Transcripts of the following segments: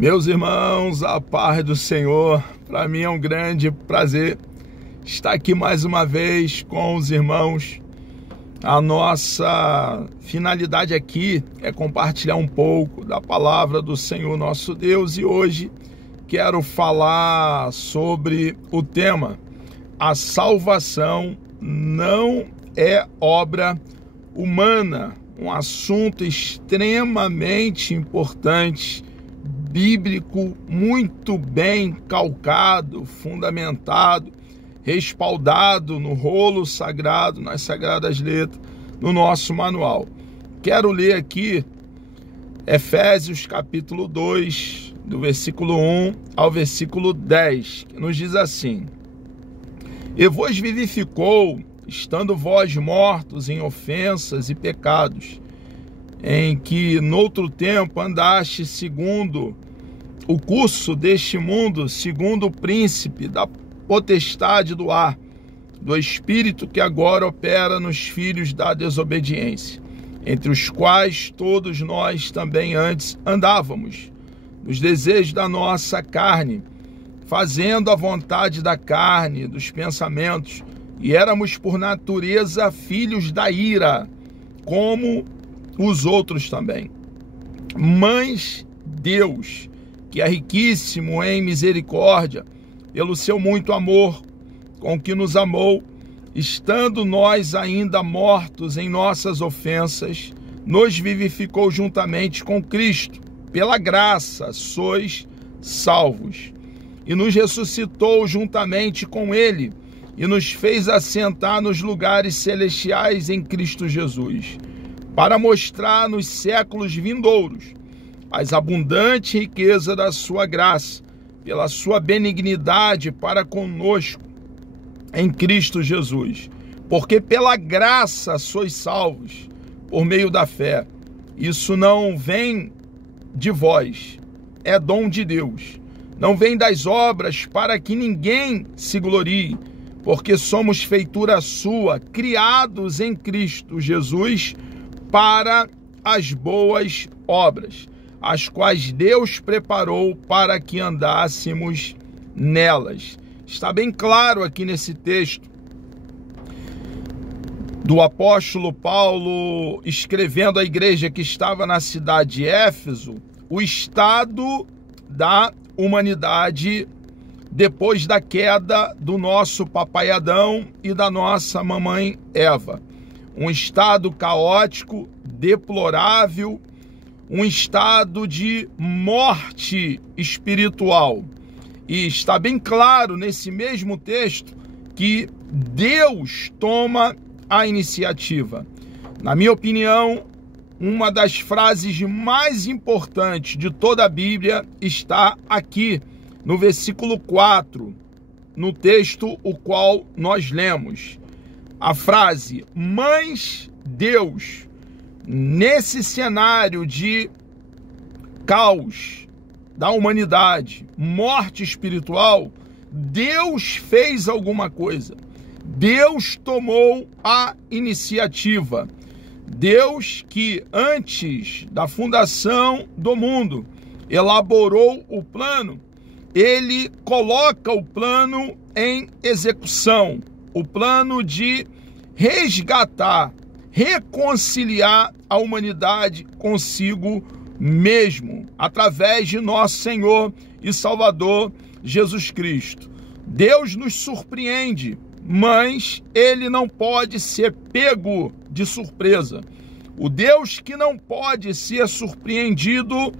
Meus irmãos, a paz do Senhor, para mim é um grande prazer estar aqui mais uma vez com os irmãos. A nossa finalidade aqui é compartilhar um pouco da palavra do Senhor nosso Deus, e hoje quero falar sobre o tema: a salvação não é obra humana, um assunto extremamente importante, bíblico, muito bem calcado, fundamentado, respaldado no rolo sagrado, nas sagradas letras, no nosso manual. Quero ler aqui Efésios capítulo 2, do versículo 1 ao versículo 10, que nos diz assim: E vos vivificou, estando vós mortos em ofensas e pecados, em que noutro tempo andaste segundo o curso deste mundo, segundo o príncipe da potestade do ar, do espírito que agora opera nos filhos da desobediência, entre os quais todos nós também antes andávamos, nos desejos da nossa carne, fazendo a vontade da carne, dos pensamentos, e éramos por natureza filhos da ira, como os outros também. Mas Deus, que é riquíssimo em misericórdia, pelo seu muito amor com que nos amou, estando nós ainda mortos em nossas ofensas, nos vivificou juntamente com Cristo. Pela graça sois salvos. E nos ressuscitou juntamente com Ele, e nos fez assentar nos lugares celestiais em Cristo Jesus, para mostrar nos séculos vindouros as abundantes riquezas da sua graça, pela sua benignidade para conosco em Cristo Jesus. Porque pela graça sois salvos, por meio da fé. Isso não vem de vós, é dom de Deus. Não vem das obras, para que ninguém se glorie, porque somos feitura sua, criados em Cristo Jesus, para as boas obras, as quais Deus preparou para que andássemos nelas. Está bem claro aqui nesse texto do apóstolo Paulo, escrevendo à igreja que estava na cidade de Éfeso, o estado da humanidade depois da queda do nosso papai Adão e da nossa mamãe Eva. Um estado caótico, deplorável, um estado de morte espiritual. E está bem claro nesse mesmo texto que Deus toma a iniciativa. Na minha opinião, uma das frases mais importantes de toda a Bíblia está aqui, no versículo 4, no texto o qual nós lemos. A frase, mas Deus, nesse cenário de caos da humanidade, morte espiritual, Deus fez alguma coisa. Deus tomou a iniciativa. Deus, que antes da fundação do mundo elaborou o plano, ele coloca o plano em execução. O plano de resgatar, reconciliar a humanidade consigo mesmo, através de nosso Senhor e Salvador Jesus Cristo. Deus nos surpreende, mas ele não pode ser pego de surpresa. O Deus que não pode ser surpreendido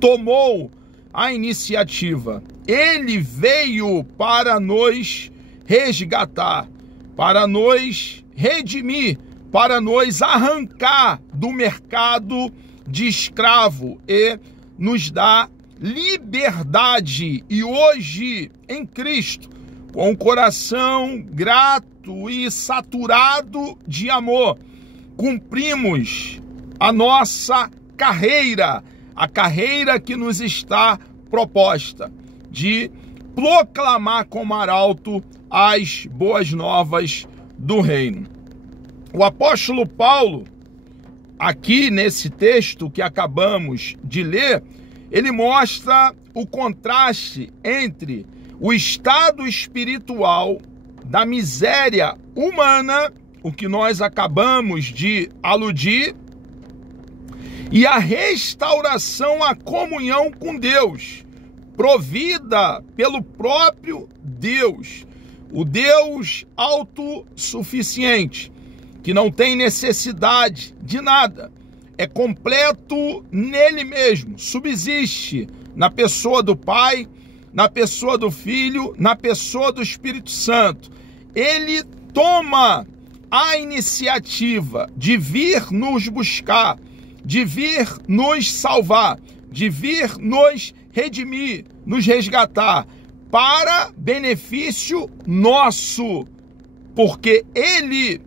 tomou a iniciativa. Ele veio para nos resgatar, para nos redimir, para nos arrancar do mercado de escravo e nos dar liberdade. E hoje, em Cristo, com o coração grato e saturado de amor, cumprimos a nossa carreira, a carreira que nos está proposta, de proclamar com arauto as boas novas do reino. O apóstolo Paulo, aqui nesse texto que acabamos de ler, ele mostra o contraste entre o estado espiritual da miséria humana, o que nós acabamos de aludir, e a restauração à comunhão com Deus, provida pelo próprio Deus, o Deus autossuficiente, que não tem necessidade de nada, é completo nele mesmo, subsiste na pessoa do Pai, na pessoa do Filho, na pessoa do Espírito Santo. Ele toma a iniciativa de vir nos buscar, de vir nos salvar, de vir nos redimir, nos resgatar, para benefício nosso, porque ele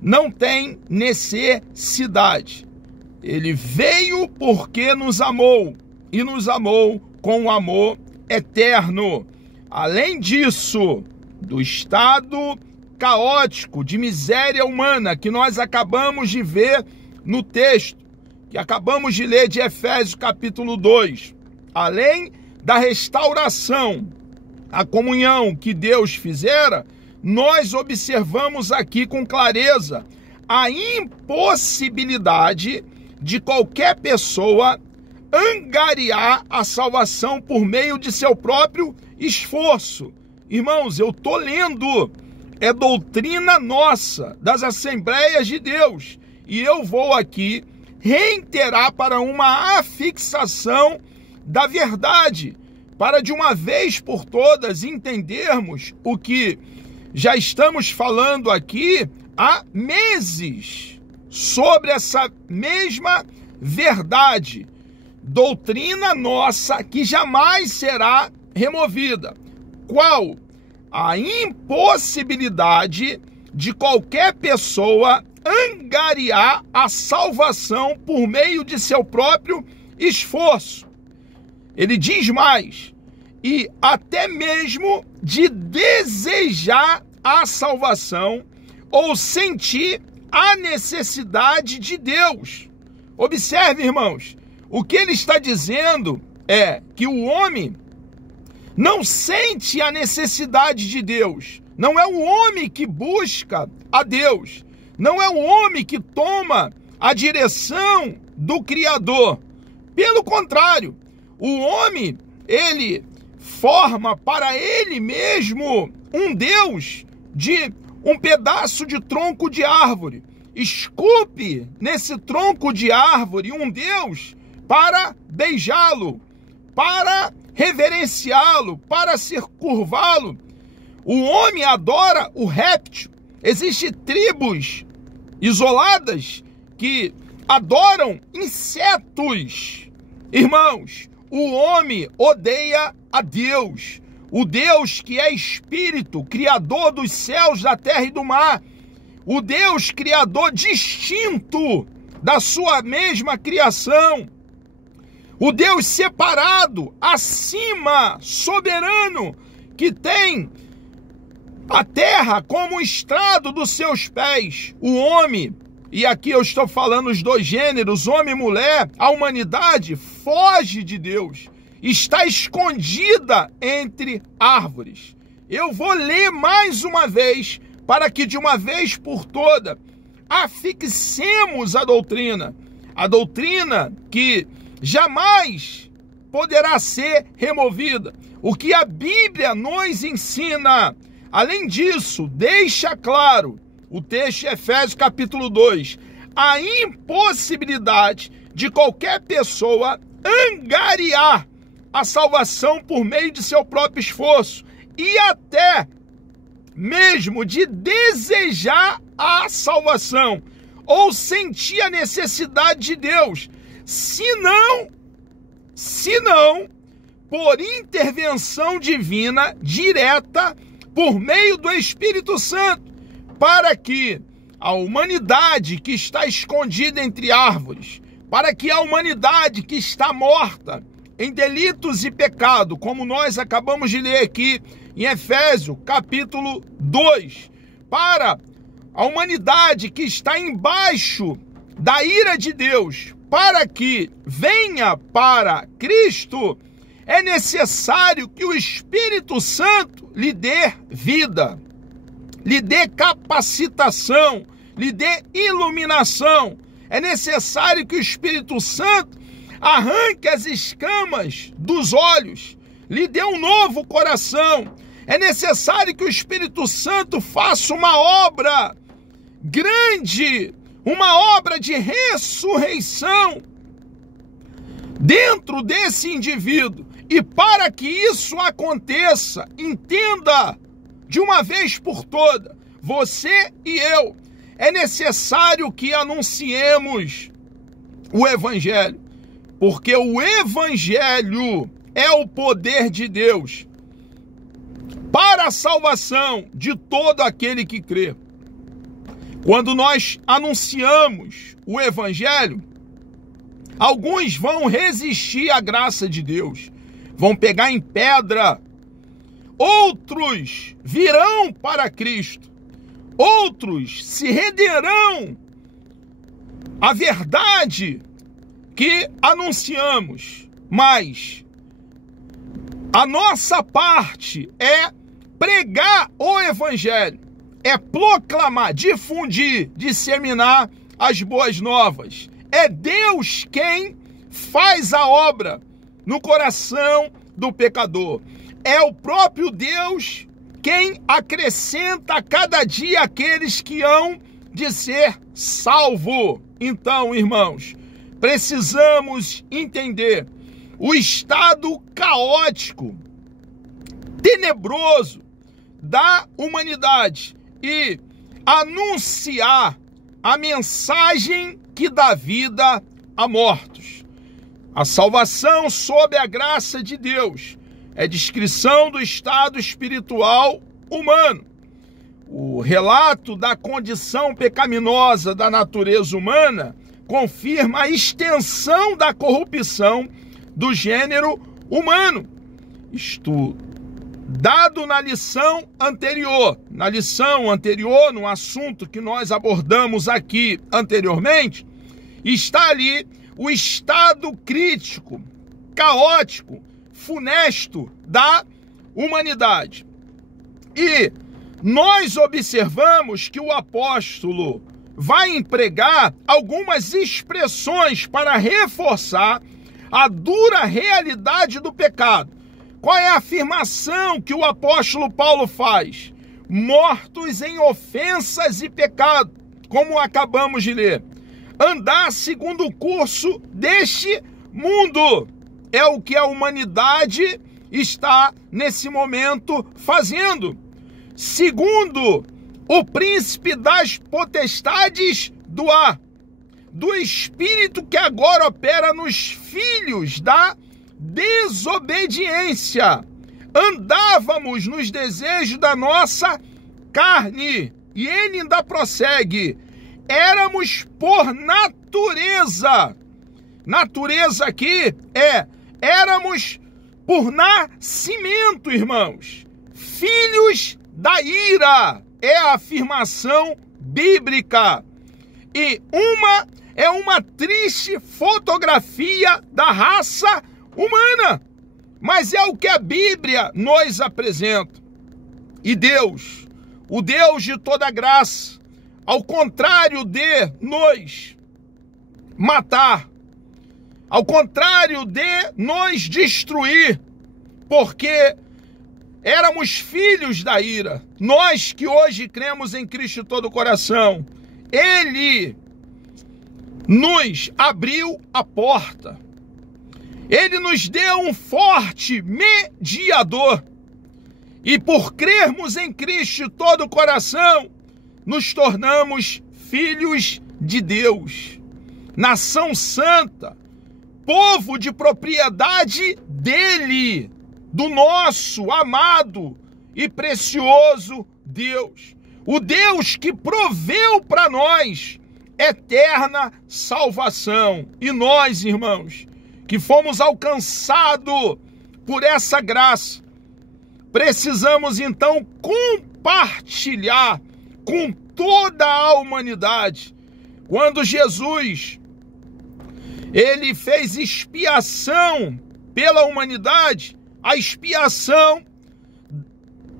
não tem necessidade. Ele veio porque nos amou, e nos amou com um amor eterno. Além disso, do estado caótico de miséria humana que nós acabamos de ver no texto, que acabamos de ler de Efésios capítulo 2, além da restauração, a comunhão que Deus fizera, nós observamos aqui com clareza a impossibilidade de qualquer pessoa angariar a salvação por meio de seu próprio esforço. Irmãos, eu estou lendo, é doutrina nossa, das Assembleias de Deus, e eu vou aqui reiterar para uma afixação da verdade, para de uma vez por todas entendermos o que já estamos falando aqui há meses sobre essa mesma verdade, doutrina nossa que jamais será removida. Qual? A impossibilidade de qualquer pessoa angariar a salvação por meio de seu próprio esforço. Ele diz mais, e até mesmo de desejar a salvação ou sentir a necessidade de Deus. Observe, irmãos, o que ele está dizendo é que o homem não sente a necessidade de Deus. Não é o homem que busca a Deus. Não é o homem que toma a direção do Criador. Pelo contrário, o homem, ele forma para ele mesmo um Deus de um pedaço de tronco de árvore. Esculpe nesse tronco de árvore um Deus para beijá-lo, para reverenciá-lo, para se curvá-lo. O homem adora o réptil. Existem tribos isoladas que adoram insetos. Irmãos, o homem odeia a Deus, o Deus que é espírito, criador dos céus, da terra e do mar, o Deus criador distinto da sua mesma criação, o Deus separado, acima, soberano, que tem a terra como o estrado dos seus pés. O homem, e aqui eu estou falando os dois gêneros, homem e mulher, a humanidade foge de Deus, está escondida entre árvores. Eu vou ler mais uma vez, para que de uma vez por toda afixemos a doutrina que jamais poderá ser removida, o que a Bíblia nos ensina. Além disso, deixa claro o texto de Efésios capítulo 2, a impossibilidade de qualquer pessoa angariar a salvação por meio de seu próprio esforço e até mesmo de desejar a salvação ou sentir a necessidade de Deus, se não por intervenção divina direta por meio do Espírito Santo, para que a humanidade que está escondida entre árvores, para que a humanidade que está morta em delitos e pecado, como nós acabamos de ler aqui em Efésios capítulo 2, para a humanidade que está embaixo da ira de Deus, para que venha para Cristo, é necessário que o Espírito Santo lhe dê vida, lhe dê capacitação, lhe dê iluminação. É necessário que o Espírito Santo arranque as escamas dos olhos, lhe dê um novo coração. É necessário que o Espírito Santo faça uma obra grande, uma obra de ressurreição dentro desse indivíduo. E para que isso aconteça, entenda de uma vez por todas, você e eu, é necessário que anunciemos o Evangelho, porque o Evangelho é o poder de Deus para a salvação de todo aquele que crê. Quando nós anunciamos o Evangelho, alguns vão resistir à graça de Deus, vão pegar em pedra, outros virão para Cristo, outros se renderão à verdade que anunciamos, mas a nossa parte é pregar o Evangelho, é proclamar, difundir, disseminar as boas novas. É Deus quem faz a obra no coração do pecador. É o próprio Deus quem acrescenta a cada dia aqueles que hão de ser salvos. Então, irmãos, precisamos entender o estado caótico, tenebroso da humanidade e anunciar a mensagem que dá vida a mortos. A salvação sob a graça de Deus é descrição do estado espiritual humano. O relato da condição pecaminosa da natureza humana confirma a extensão da corrupção do gênero humano. Isto dado na lição anterior. Na lição anterior, no assunto que nós abordamos aqui anteriormente, está ali o estado crítico, caótico, funesto da humanidade. E nós observamos que o apóstolo vai empregar algumas expressões para reforçar a dura realidade do pecado. Qual é a afirmação que o apóstolo Paulo faz? Mortos em ofensas e pecado, como acabamos de ler. Andar segundo o curso deste mundo é o que a humanidade está nesse momento fazendo. Segundo o príncipe das potestades do ar, do espírito que agora opera nos filhos da desobediência. Andávamos nos desejos da nossa carne. E ele ainda prossegue. Éramos por natureza. Natureza aqui éramos por nascimento, irmãos. Filhos da ira. É a afirmação bíblica. E é uma triste fotografia da raça humana, mas é o que a Bíblia nos apresenta. E Deus, o Deus de toda graça, ao contrário de nos matar, ao contrário de nos destruir, porque éramos filhos da ira, nós que hoje cremos em Cristo de todo o coração, Ele nos abriu a porta. Ele nos deu um forte mediador. E por crermos em Cristo de todo o coração, nos tornamos filhos de Deus. Nação santa, povo de propriedade dele, do nosso amado e precioso Deus. O Deus que proveu para nós eterna salvação. E nós, irmãos, que fomos alcançados por essa graça, precisamos então compartilhar com toda a humanidade. Quando Jesus Ele fez expiação pela humanidade. A expiação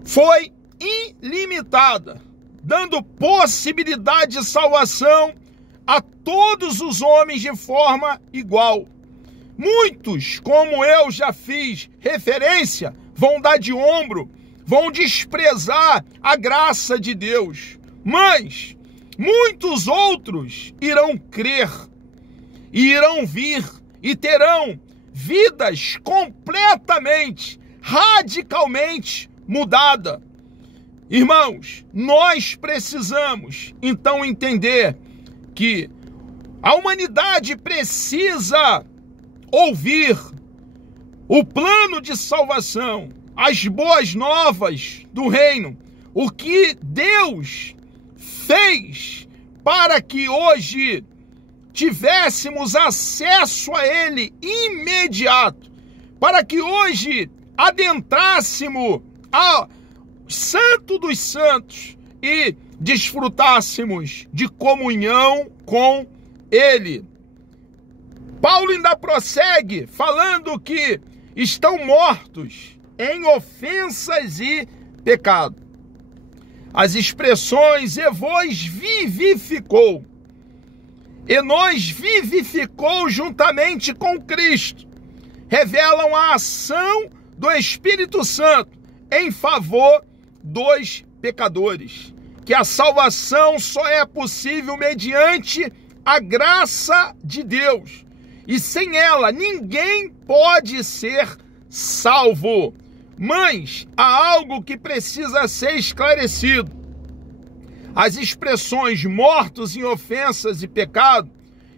foi ilimitada, dando possibilidade de salvação a todos os homens de forma igual. Muitos, como eu já fiz referência, vão dar de ombro, vão desprezar a graça de Deus. Mas muitos outros irão crer, e irão vir, e terão vidas completamente, radicalmente mudadas. Irmãos, nós precisamos então entender que a humanidade precisa ouvir o plano de salvação, as boas novas do reino, o que Deus fez para que hoje tivéssemos acesso a Ele imediato, para que hoje adentrássemos ao Santo dos Santos e desfrutássemos de comunhão com Ele. Paulo ainda prossegue falando que estão mortos em ofensas e pecado. As expressões "e vos vivificou", e nos vivificou juntamente com Cristo, revelam a ação do Espírito Santo em favor dos pecadores, que a salvação só é possível mediante a graça de Deus, e sem ela ninguém pode ser salvo. Mas há algo que precisa ser esclarecido. As expressões mortos em ofensas e pecado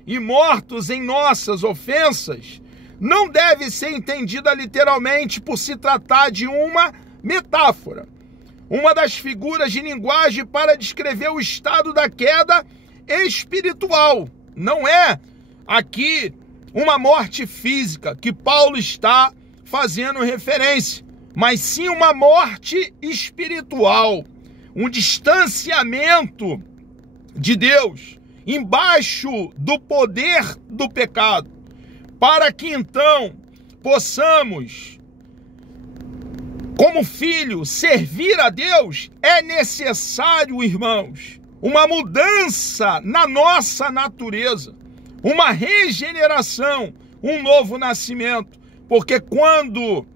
e mortos em nossas ofensas não deve ser entendida literalmente por se tratar de uma metáfora, uma das figuras de linguagem para descrever o estado da queda espiritual. Não é aqui uma morte física que Paulo está fazendo referência, mas sim uma morte espiritual, um distanciamento de Deus, embaixo do poder do pecado, para que então possamos, como filho, servir a Deus. É necessário, irmãos, uma mudança na nossa natureza, uma regeneração, um novo nascimento, porque quando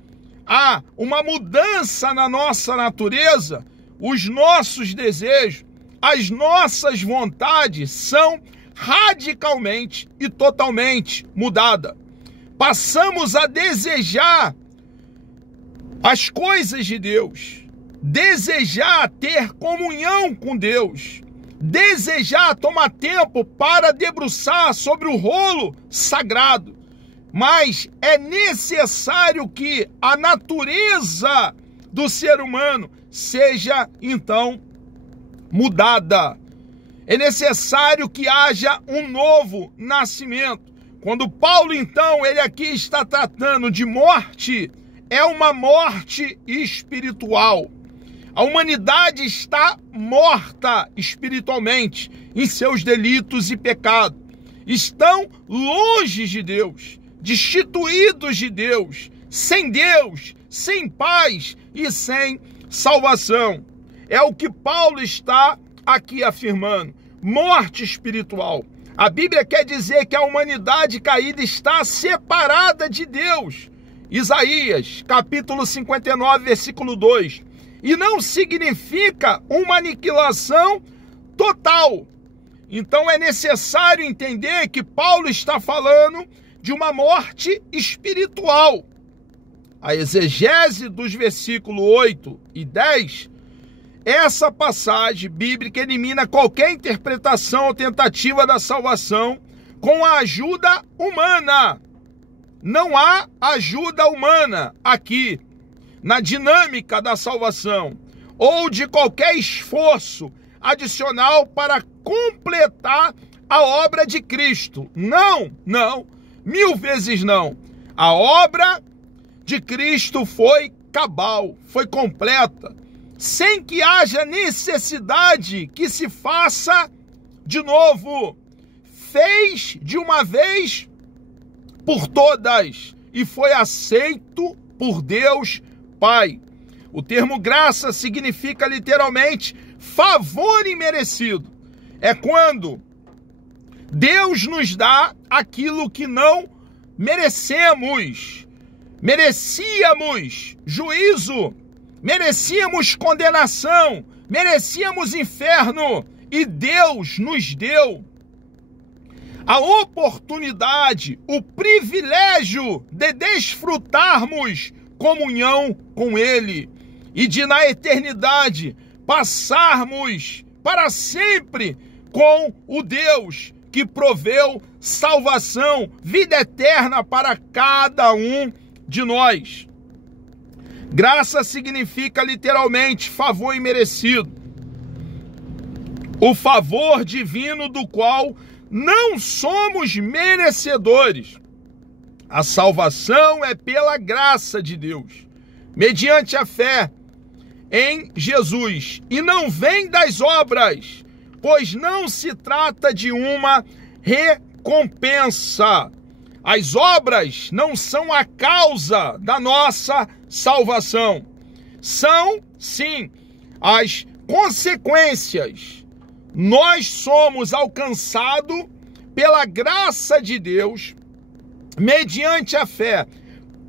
há uma mudança na nossa natureza, os nossos desejos, as nossas vontades são radicalmente e totalmente mudadas. Passamos a desejar as coisas de Deus, desejar ter comunhão com Deus, desejar tomar tempo para debruçar sobre o rolo sagrado. Mas é necessário que a natureza do ser humano seja, então, mudada. É necessário que haja um novo nascimento. Quando Paulo, então, ele aqui está tratando de morte, é uma morte espiritual. A humanidade está morta espiritualmente em seus delitos e pecados. Estão longe de Deus, destituídos de Deus, sem paz e sem salvação. É o que Paulo está aqui afirmando. Morte espiritual. A Bíblia quer dizer que a humanidade caída está separada de Deus. Isaías, capítulo 59, versículo 2. E não significa uma aniquilação total. Então é necessário entender que Paulo está falando de uma morte espiritual. A exegese dos versículos 8 e 10, essa passagem bíblica elimina qualquer interpretação ou tentativa da salvação com a ajuda humana. Não há ajuda humana aqui na dinâmica da salvação, ou de qualquer esforço adicional para completar a obra de Cristo. Não, 1000 vezes não. A obra de Cristo foi cabal, foi completa, sem que haja necessidade que se faça de novo. Fez de uma vez por todas e foi aceito por Deus Pai. O termo graça significa literalmente favor imerecido. É quando Deus nos dá aquilo que não merecemos. Merecíamos juízo, merecíamos condenação, merecíamos inferno, e Deus nos deu a oportunidade, o privilégio de desfrutarmos comunhão com Ele e de na eternidade passarmos para sempre com o Deus que proveu salvação, vida eterna para cada um de nós. Graça significa literalmente favor imerecido. O favor divino do qual não somos merecedores. A salvação é pela graça de Deus, mediante a fé em Jesus, e não vem das obras, pois não se trata de uma recompensa. As obras não são a causa da nossa salvação. São, sim, as consequências. Nós somos alcançados pela graça de Deus, mediante a fé,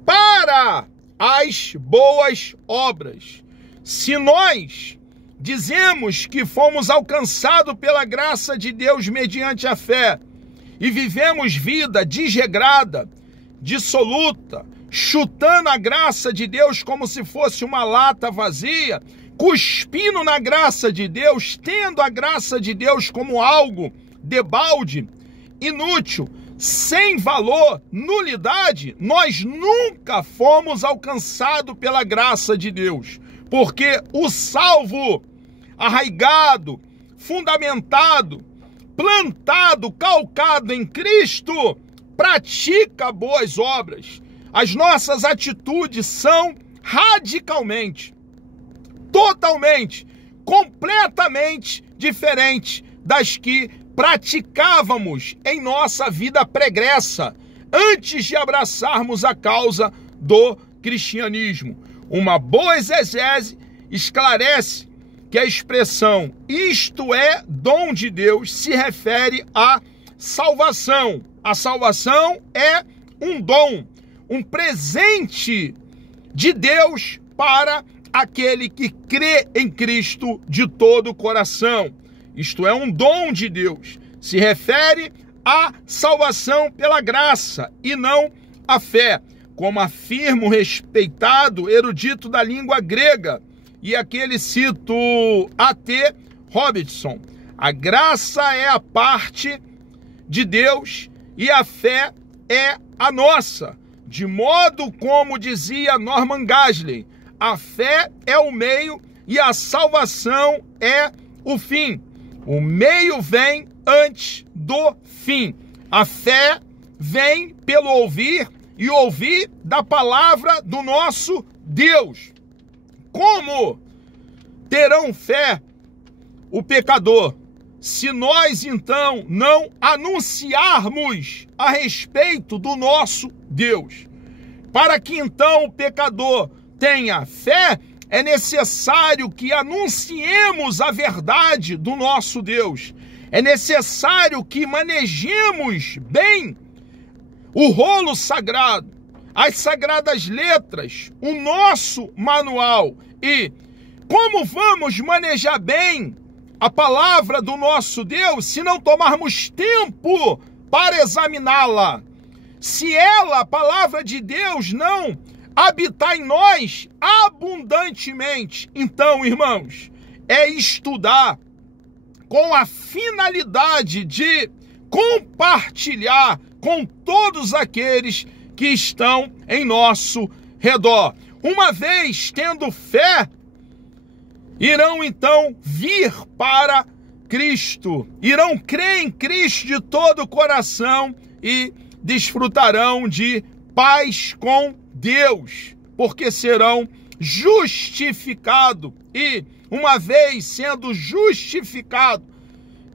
para as boas obras. Se nós dizemos que fomos alcançados pela graça de Deus mediante a fé e vivemos vida desregrada, dissoluta, chutando a graça de Deus como se fosse uma lata vazia, cuspindo na graça de Deus, tendo a graça de Deus como algo debalde, inútil, sem valor, nulidade, nós nunca fomos alcançados pela graça de Deus, porque o salvo, arraigado, fundamentado, plantado, calcado em Cristo, pratica boas obras. As nossas atitudes são radicalmente, totalmente, completamente diferentes das que praticávamos em nossa vida pregressa, antes de abraçarmos a causa do cristianismo. Uma boa exegese esclarece que a expressão "isto é dom de Deus" se refere à salvação. A salvação é um dom, um presente de Deus para aquele que crê em Cristo de todo o coração. Isto é um dom de Deus. Se refere à salvação pela graça e não à fé, como afirma o respeitado erudito da língua grega, e aquele cito A.T. Robertson. A graça é a parte de Deus e a fé é a nossa. De modo como dizia Norman Gasley, a fé é o meio e a salvação é o fim. O meio vem antes do fim. A fé vem pelo ouvir e ouvir da palavra do nosso Deus. Como terão fé o pecador se nós então não anunciarmos a respeito do nosso Deus? Para que então o pecador tenha fé, é necessário que anunciemos a verdade do nosso Deus. É necessário que manejemos bem o rolo sagrado, as sagradas letras, o nosso manual. E como vamos manejar bem a palavra do nosso Deus se não tomarmos tempo para examiná-la? Se ela, a palavra de Deus, não habitar em nós abundantemente, então, irmãos, é estudar com a finalidade de compartilhar com todos aqueles que estão em nosso redor. Uma vez tendo fé, irão então vir para Cristo, irão crer em Cristo de todo o coração e desfrutarão de paz com Deus, porque serão justificados e, uma vez sendo justificados,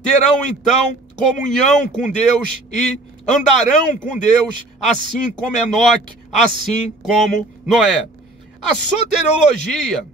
terão então comunhão com Deus e andarão com Deus, assim como Enoque, assim como Noé. A soteriologia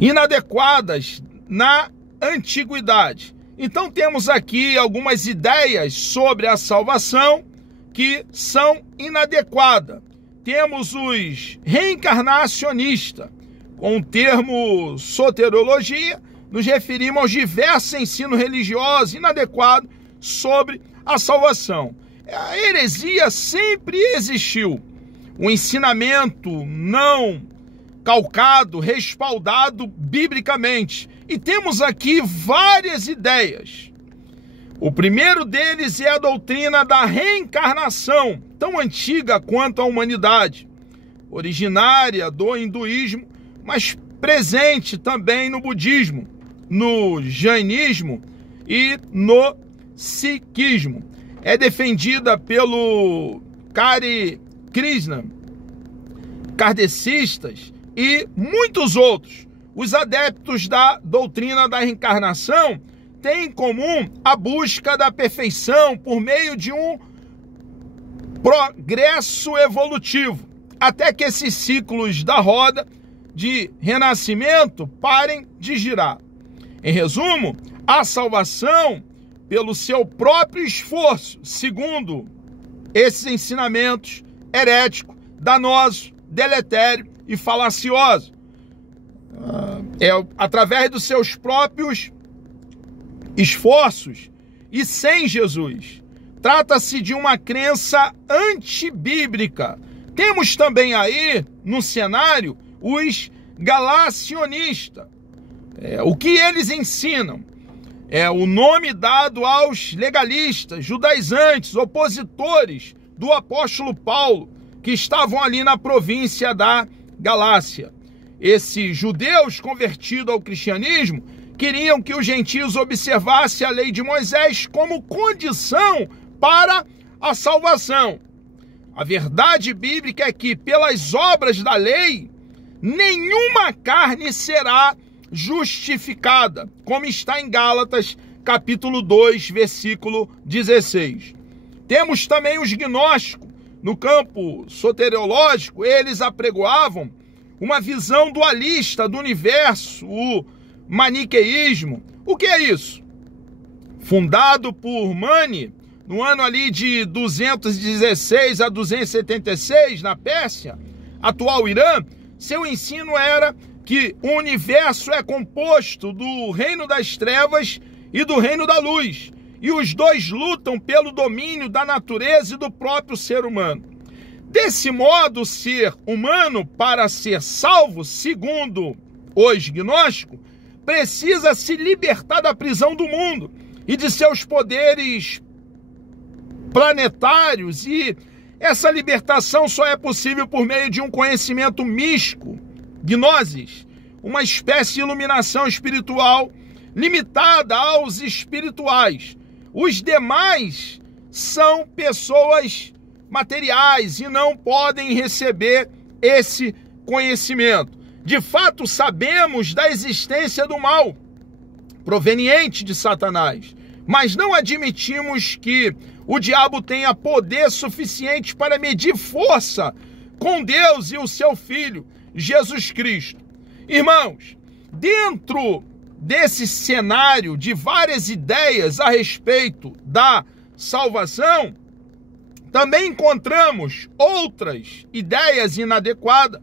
inadequadas na antiguidade. Então temos aqui algumas ideias sobre a salvação que são inadequadas. Temos os reencarnacionistas. Com o termo soteriologia, nos referimos aos diversos ensinos religiosos inadequados sobre a salvação. A heresia sempre existiu. O ensinamento não calcado, respaldado biblicamente. E temos aqui várias ideias. O primeiro deles é a doutrina da reencarnação, tão antiga quanto a humanidade, originária do hinduísmo, mas presente também no budismo, no jainismo e no sikhismo. É defendida pelo Hare Krishna, kardecistas e muitos outros. Os adeptos da doutrina da reencarnação têm em comum a busca da perfeição por meio de um progresso evolutivo, até que esses ciclos da roda de renascimento parem de girar. Em resumo, a salvação pelo seu próprio esforço, segundo esses ensinamentos heréticos, danosos, deletérios e falaciosos. Através dos seus próprios esforços e sem Jesus. Trata-se de uma crença antibíblica. Temos também aí no cenário os galacionistas. O que eles ensinam? É o nome dado aos legalistas, judaizantes, opositores do apóstolo Paulo, que estavam ali na província da Galácia. Esses judeus convertidos ao cristianismo queriam que os gentios observassem a lei de Moisés como condição para a salvação. A verdade bíblica é que, pelas obras da lei, nenhuma carne será justificada, como está em Gálatas, capítulo 2, versículo 16. Temos também os gnósticos. No campo soteriológico, eles apregoavam uma visão dualista do universo, o maniqueísmo. O que é isso? Fundado por Mani, no ano ali de 216 a 276, na Pérsia, atual Irã, seu ensino era que o universo é composto do reino das trevas e do reino da luz, e os dois lutam pelo domínio da natureza e do próprio ser humano. Desse modo, o ser humano, para ser salvo, segundo os gnósticos, precisa se libertar da prisão do mundo e de seus poderes planetários, e essa libertação só é possível por meio de um conhecimento místico, gnosis, uma espécie de iluminação espiritual limitada aos espirituais. Os demais são pessoas materiais e não podem receber esse conhecimento. De fato, sabemos da existência do mal proveniente de Satanás, mas não admitimos que o diabo tenha poder suficiente para medir força com Deus e o seu Filho, Jesus Cristo. Irmãos, dentro desse cenário de várias ideias a respeito da salvação, também encontramos outras ideias inadequadas: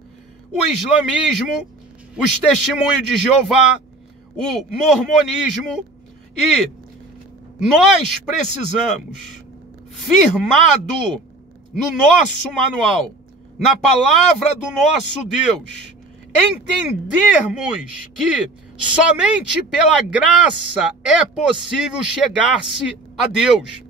o islamismo, os testemunhos de Jeová, o mormonismo, e nós precisamos, firmado no nosso manual, na palavra do nosso Deus, entendermos que somente pela graça é possível chegar-se a Deus.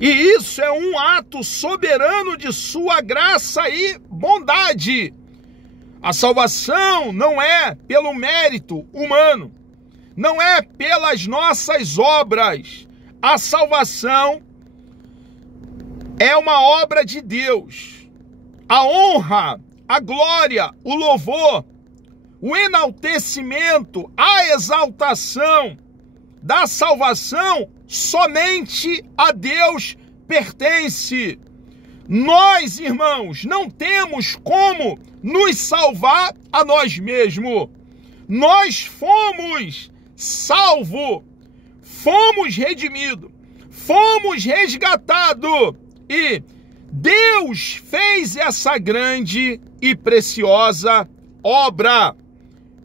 E isso é um ato soberano de sua graça e bondade. A salvação não é pelo mérito humano, não é pelas nossas obras. A salvação é uma obra de Deus. A honra, a glória, o louvor, o enaltecimento, a exaltação da salvação somente a Deus pertence. Nós, irmãos, não temos como nos salvar a nós mesmos. Nós fomos salvos, fomos redimidos, fomos resgatados e Deus fez essa grande e preciosa obra.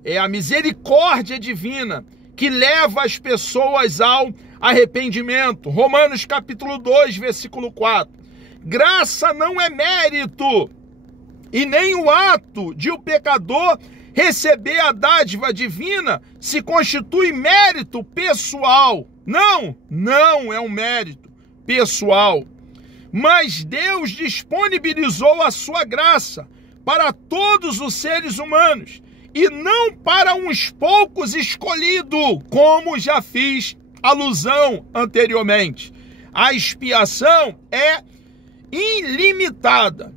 É a misericórdia divina que leva as pessoas ao arrependimento. Romanos capítulo 2, versículo 4. Graça não é mérito, e nem o ato de o pecador receber a dádiva divina se constitui mérito pessoal. Não é um mérito pessoal. Mas Deus disponibilizou a sua graça para todos os seres humanos, e não para uns poucos escolhidos, como já fiz alusão anteriormente. A expiação é ilimitada,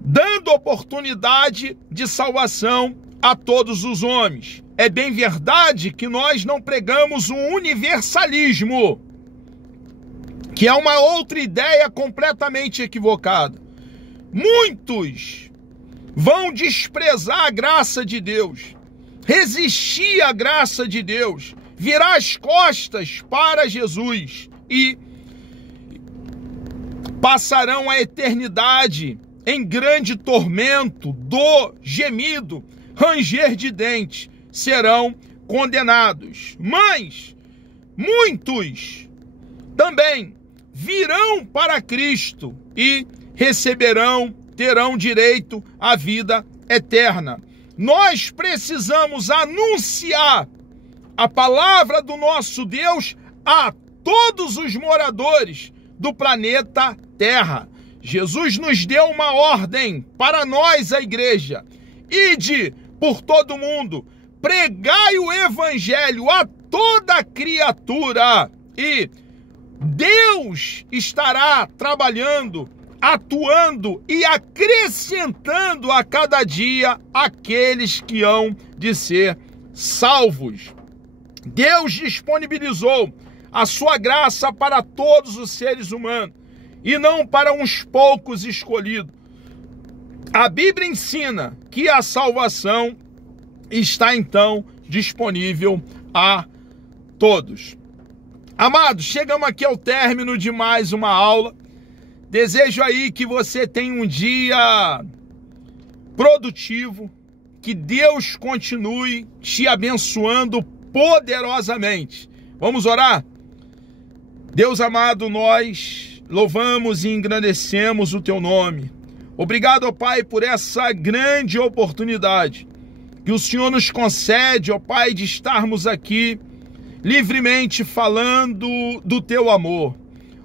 dando oportunidade de salvação a todos os homens. É bem verdade que nós não pregamos o universalismo, que é uma outra ideia completamente equivocada. Muitos vão desprezar a graça de Deus, resistir à graça de Deus, virar as costas para Jesus e passarão a eternidade em grande tormento, dor, gemido, ranger de dentes, serão condenados. Mas muitos também virão para Cristo e terão direito à vida eterna. Nós precisamos anunciar a palavra do nosso Deus a todos os moradores do planeta Terra. Jesus nos deu uma ordem para nós, a igreja: ide por todo mundo, pregai o evangelho a toda criatura, e Deus estará trabalhando, atuando e acrescentando a cada dia aqueles que hão de ser salvos. Deus disponibilizou a sua graça para todos os seres humanos e não para uns poucos escolhidos. A Bíblia ensina que a salvação está então disponível a todos. Amados, chegamos aqui ao término de mais uma aula. Desejo aí que você tenha um dia produtivo, que Deus continue te abençoando poderosamente. Vamos orar? Deus amado, nós louvamos e engrandecemos o teu nome. Obrigado, ó Pai, por essa grande oportunidade que o Senhor nos concede, ó Pai, de estarmos aqui livremente falando do teu amor.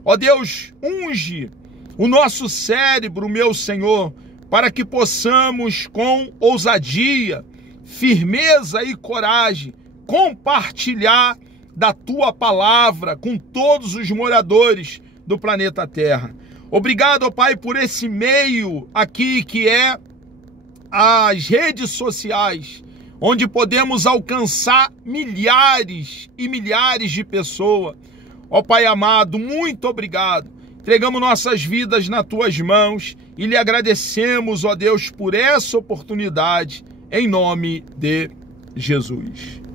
Ó Deus, unge o nosso cérebro, meu Senhor, para que possamos com ousadia, firmeza e coragem compartilhar da tua palavra com todos os moradores do planeta Terra. Obrigado, ó Pai, por esse meio aqui que é as redes sociais, onde podemos alcançar milhares e milhares de pessoas. Ó Pai amado, muito obrigado. Entregamos nossas vidas nas tuas mãos e lhe agradecemos, ó Deus, por essa oportunidade, em nome de Jesus.